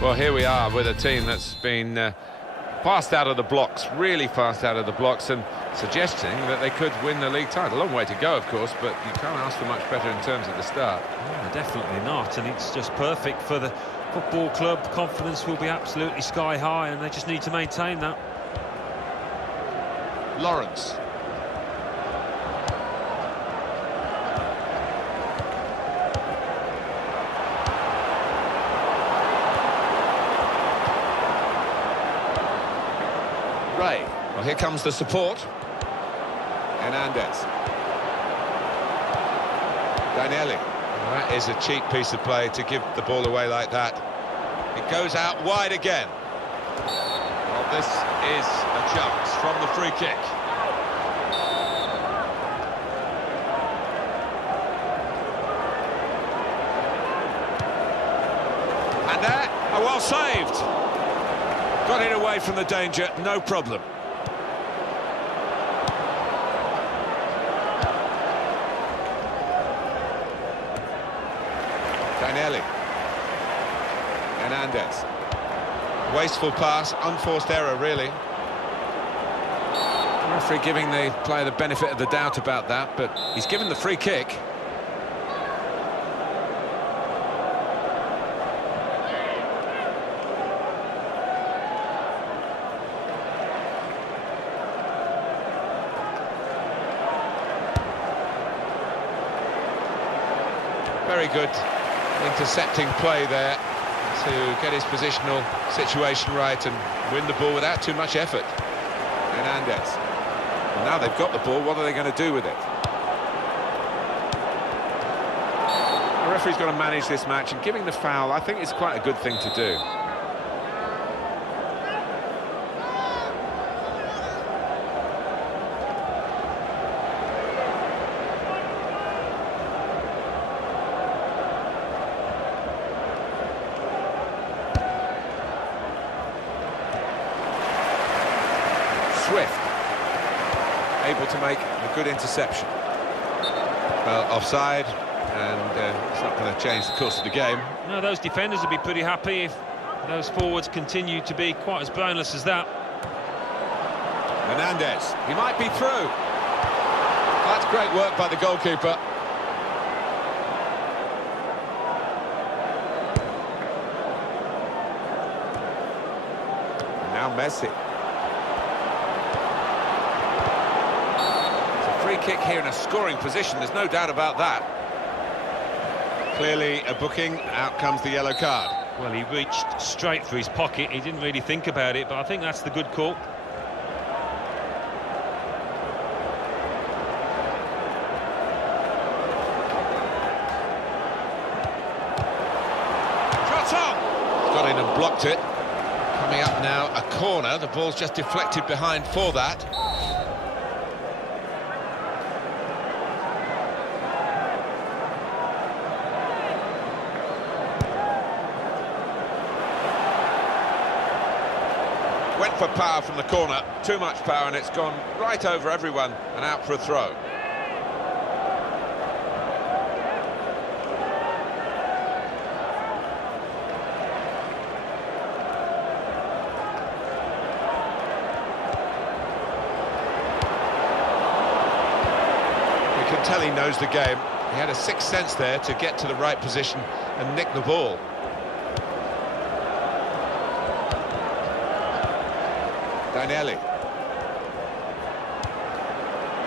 Well, here we are with a team that's been fast out of the blocks, really fast out of the blocks, and suggesting that they could win the league title. A long way to go, of course, but you can't ask for much better in terms of the start. No, definitely not, and it's just perfect for the football club. Confidence will be absolutely sky high, and they just need to maintain that. Lawrence. Ray. Well, here comes the support. Hernandez. Daniele. Well, that is a cheap piece of play to give the ball away like that. It goes out wide again. Well, this is a chance from the free kick. And there, oh, well saved. Got it away from the danger, no problem. Daniele. Hernandez. Wasteful pass, unforced error, really. The referee giving the player the benefit of the doubt about that, but he's given the free kick. Very good intercepting play there to get his positional situation right and win the ball without too much effort. Hernandez. And now they've got the ball, what are they going to do with it? The referee's got to manage this match, and giving the foul, I think, is quite a good thing to do. Swift, able to make a good interception. Well, offside, and it's not going to change the course of the game. No, those defenders would be pretty happy if those forwards continue to be quite as boneless as that. Hernandez, he might be through. That's great work by the goalkeeper. And now Messi. Free kick here in a scoring position, there's no doubt about that. Clearly a booking, out comes the yellow card. Well, he reached straight for his pocket, he didn't really think about it, but I think that's the good call. Shot on! Got in and blocked it. Coming up now, a corner, the ball's just deflected behind for that. Went for power from the corner, too much power, and it's gone right over everyone and out for a throw. You can tell he knows the game. He had a sixth sense there to get to the right position and nick the ball. Daniele.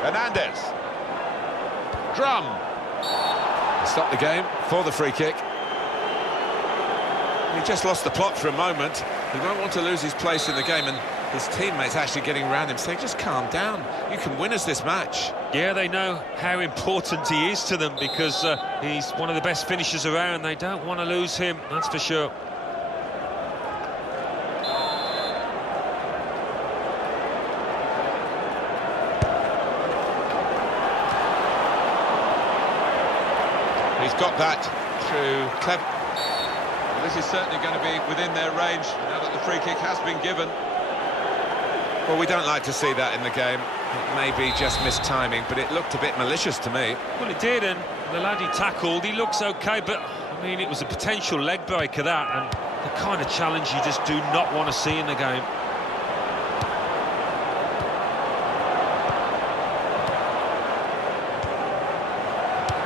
Hernandez. Drum. Stop the game for the free kick. He just lost the plot for a moment. He won't want to lose his place in the game, and his teammates actually getting around him saying, just calm down, you can win us this match. Yeah, they know how important he is to them because he's one of the best finishers around. They don't want to lose him, that's for sure. He's got that through clever. Well, this is certainly going to be within their range now that the free kick has been given. Well, we don't like to see that in the game. It may be just missed timing, but it looked a bit malicious to me. Well, it did, and the lad he tackled, he looks okay, but, I mean, it was a potential leg breaker, that, and The kind of challenge you just do not want to see in the game.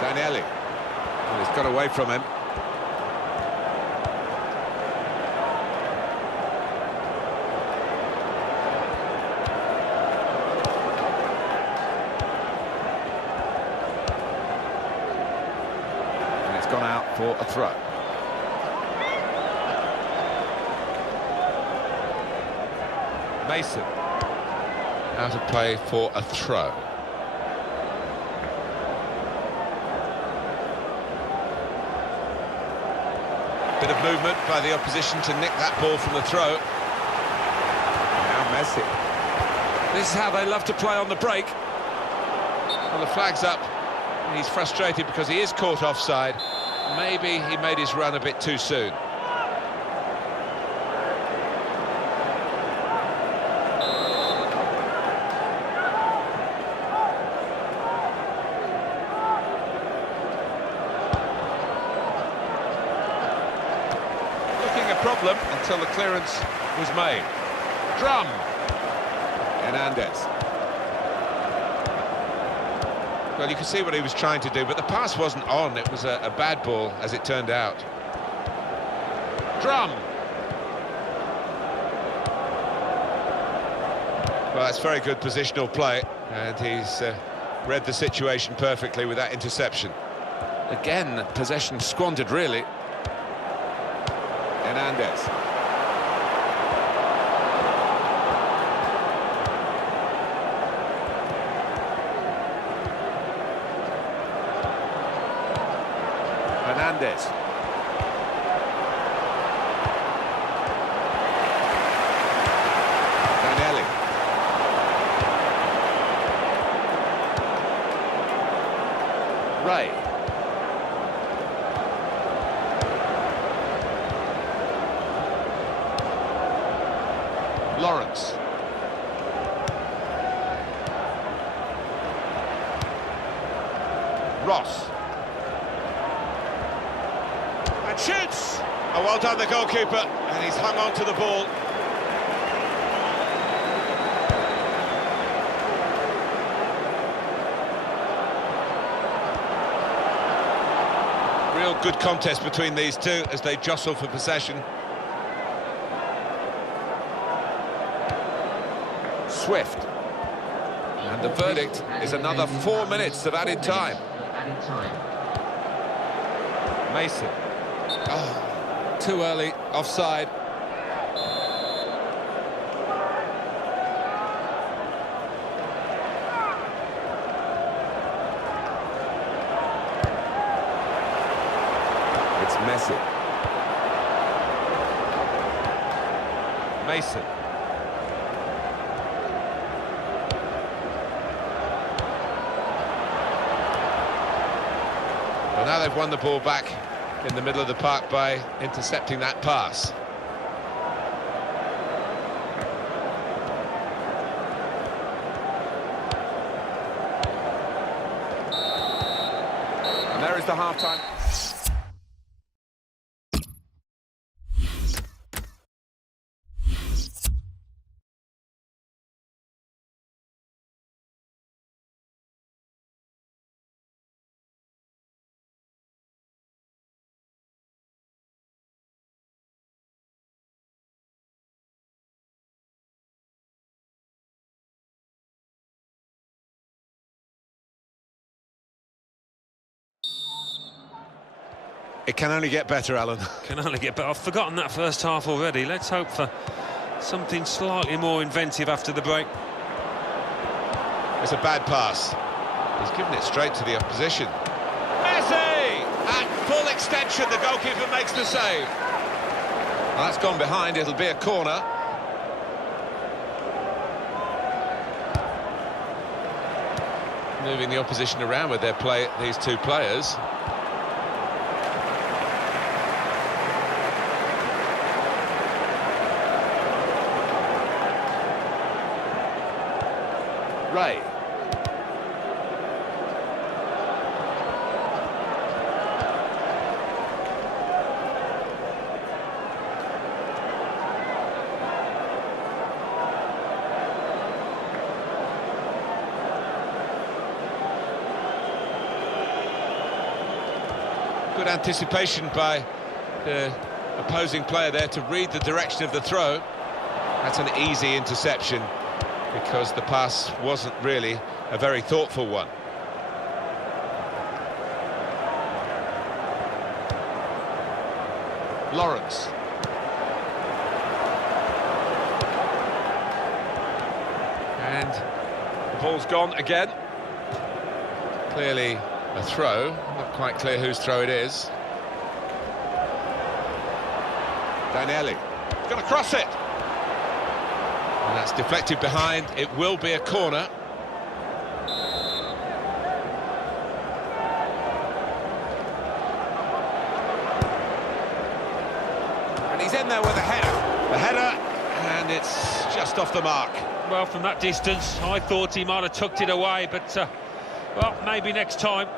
Daniele. Well, he's got away from him. And it's gone out for a throw. Mason. Out of play for a throw. Bit of movement by the opposition to nick that ball from the throw. Now Messi. This is how they love to play on the break. Well, the flag's up. He's frustrated because he is caught offside. Maybe he made his run a bit too soon. Problem until the clearance was made. Drum. Hernandez. Well, you can see what he was trying to do, but the pass wasn't on. It was a bad ball, as it turned out. Drum. Well, that's very good positional play, and he's read the situation perfectly with that interception. Again, possession squandered, really. Hernandez. Hernandez. Daniele. Ray. Lawrence. Ross. And shoots! Oh, well done, the goalkeeper, and he's hung on to the ball. Real good contest between these two as they jostle for possession. Swift. And the verdict is another 4 minutes of added time. Mason. Oh, too early, offside. It's Messi. Mason. Well, now they've won the ball back in the middle of the park by intercepting that pass. And there is the half-time. It can only get better, Alan. Can only get better. I've forgotten that first half already. Let's hope for something slightly more inventive after the break. It's a bad pass. He's given it straight to the opposition. Messi! At full extension, the goalkeeper makes the save. Well, that's gone behind. It'll be a corner. Moving the opposition around with their play, these two players. Ray. Good anticipation by the opposing player there to read the direction of the throw. That's an easy interception because the pass wasn't really a very thoughtful one. Lawrence. And the ball's gone again. Clearly a throw, not quite clear whose throw it is. Daniele, going to cross it. And that's deflected behind, it will be a corner. And he's in there with a header. The header, and it's just off the mark. Well, from that distance, I thought he might have tucked it away, but, well, maybe next time.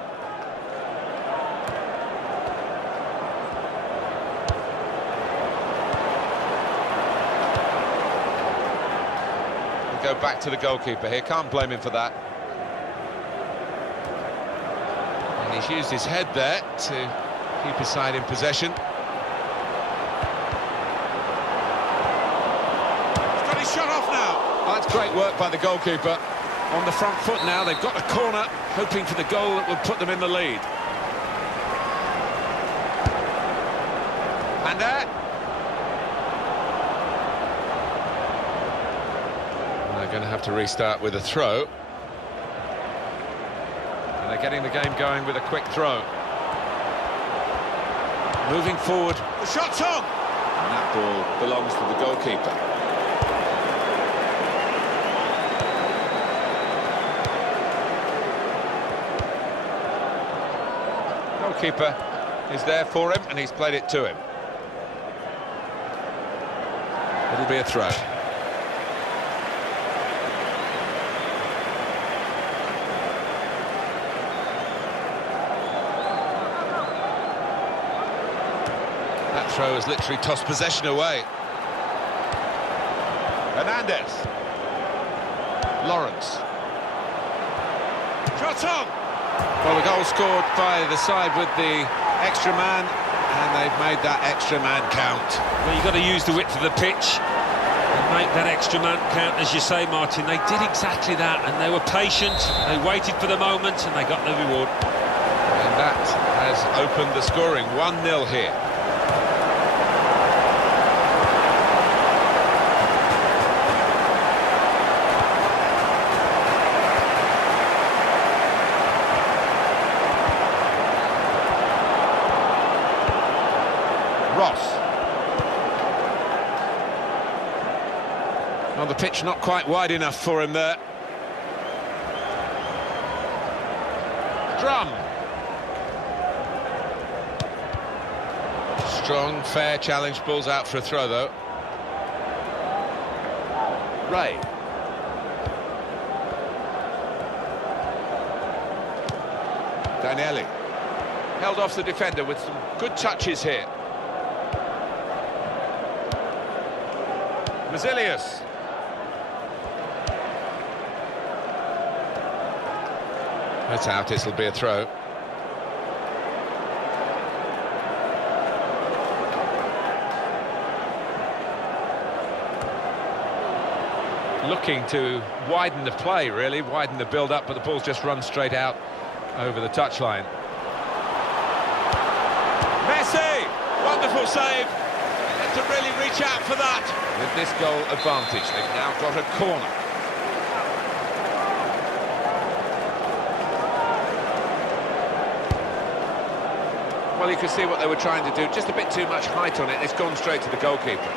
We'll go back to the goalkeeper here, can't blame him for that. And he's used his head there to keep his side in possession. He's got his shot off now. Oh, that's great work by the goalkeeper. On the front foot now, they've got the corner, hoping for the goal that will put them in the lead. And they're going to have to restart with a throw. And they're getting the game going with a quick throw. Moving forward, the shot's on! And that ball belongs to the goalkeeper. Goalkeeper is there for him, and he's played it to him. It'll be a throw. That throw has literally tossed possession away. Hernandez. Lawrence. Shot on! Well, the goal scored by the side with the extra man, and they've made that extra man count. Well, you've got to use the width of the pitch and make that extra man count, as you say, Martin. They did exactly that, and they were patient, they waited for the moment, and they got the reward. And that has opened the scoring, 1-0 here. Ross. Well, the pitch not quite wide enough for him there. Drum. Strong, fair challenge, ball's out for a throw though. Ray. Daniele. Held off the defender with some good touches here. Mazilius. That's out, it'll be a throw. Looking to widen the play, really, widen the build-up, but the ball's just run straight out over the touchline. Messi! Wonderful save. Had to really reach out for that. With this goal advantage, they've now got a corner. Well, you can see what they were trying to do, just a bit too much height on it, it's gone straight to the goalkeeper.